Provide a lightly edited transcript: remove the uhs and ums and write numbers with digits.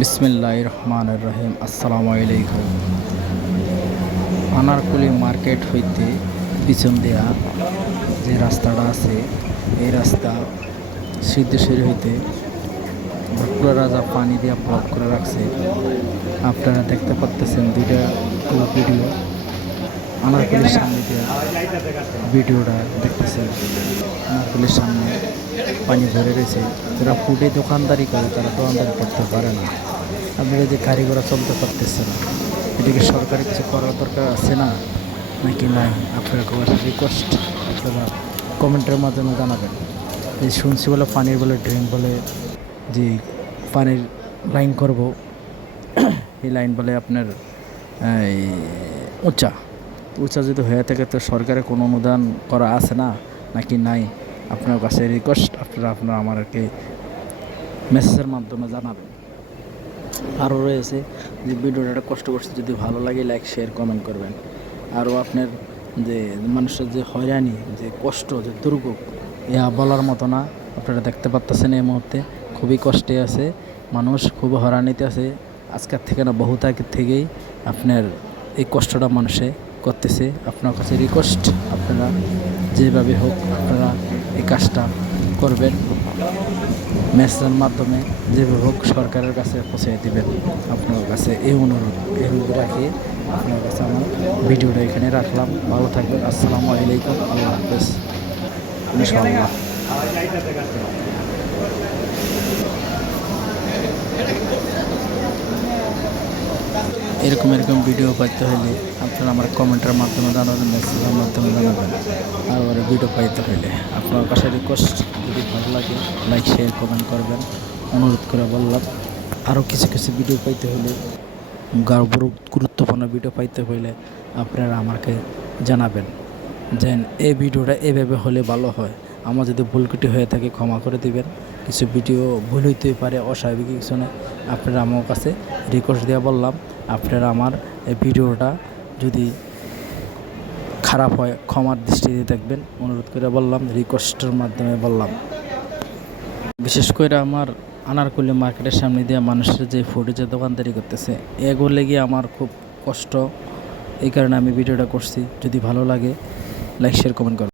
বিসমিল্লাহির রহমানির রহিম। আসসালামু আলাইকুম। আনারকুলি মার্কেট হইতে পিছন দিয়া যে রাস্তাটা আছে, এই রাস্তা সিদ্ধেশ্বরী হইতে ভুট্টা রাজা পানি দিয়া ব্লক করে রাখছে। আপনারা দেখতে পাচ্ছেন দুইটা ভিডিও। আনারকুলির সামনে দিয়া ভিডিওটা দেখতেছেন। আনারকুলির সামনে পানি ভরে রয়েছে। যারা ফুডে দোকানদারি করে তারা দোকানদারি করতে পারে না। আপনারা যে কারিগররা চলতে পারতেছে না, এদিকে সরকারি কিছু করার দরকার আছে না নাকি নাই? আপনার রিকোয়েস্ট আপনারা কমেন্টের মাধ্যমে জানাবেন। এই শুনছি বলে পানির বলে ড্রেন বলে যে পানির লাইন করব, এই লাইন বলে আপনার এই উঁচা যদি হয়ে থাকে তো সরকারের কোনো অনুদান করা আছে না নাকি নাই? আপনার কাছে রিকোয়েস্ট, আপনারা আমাকে মেসেজের মাধ্যমে জানাবেন। আরও রয়েছে যে ভিডিওটা কষ্ট করছে, যদি ভালো লাগে লাইক শেয়ার কমেন্ট করবেন। আরও আপনার যে মানুষের যে হয়রানি, যে কষ্ট, যে দুর্ভোগ, ইয়া বলার মতো না। আপনারা দেখতে পাচ্ছেন এই মুহূর্তে খুবই কষ্টে আছে মানুষ, খুব হয়রানিতে আছে। আজকের থেকে না, বহুত আগের থেকেই আপনার এই কষ্টটা মানুষে করতেছে। আপনার কাছে রিকোয়েস্ট, আপনারা যেভাবে হোক আপনারা এই কাজটা করবেন। মেসেজের মাধ্যমে যেভাবে হোক সরকারের কাছে পৌঁছে দেবেন। আপনার কাছে এই অনুরোধ রাখি। আপনার কাছে আমার ভিডিওটা এখানে রাখলাম। ভালো থাকবেন। আসসালামু আলাইকুম। আল্লাহ হাফেজ। ইনশাআল্লাহ। এরকম ভিডিও পাইতে হলে আপনারা আমার কমেন্টের মাধ্যমে জানাবেন, মেসেজের মাধ্যমে জানাবেন। আর ভিডিও পাইতে হলে আপনার কাছে রিকোয়েস্ট, যদি ভালো লাগে লাইক শেয়ার কমেন্ট করবেন, অনুরোধ করে বললাম। আরও কিছু ভিডিও পাইতে হলে, গুরুত্বপূর্ণ ভিডিও পাইতে হলে আপনারা আমাকে জানাবেন যে এই ভিডিওটা এভাবে হলে ভালো হয়। আমার যদি ভুল ত্রুটি হয়ে থাকে ক্ষমা করে দিবেন। কিছু ভিডিও ভুল হইতেই পারে, অস্বাভাবিক কিছু না। আপনারা আমার কাছে রিকোয়েস্ট দিয়ে বললাম, আপনারা আমার এই ভিডিওটা যদি খারাপ হয় ক্ষমার দৃষ্টিতে দেখবেন, অনুরোধ করে বললাম, রিকোয়েস্টের মাধ্যমে বললাম। বিশেষ করে আমার আনারকুলি মার্কেটের সামনে দিয়ে মানুষের যে ফুডে দোকানদারি করতেছে, এগুলো গিয়ে আমার খুব কষ্ট। এই কারণে আমি ভিডিওটা করছি। যদি ভালো লাগে লাইক শেয়ার কমেন্ট করবেন।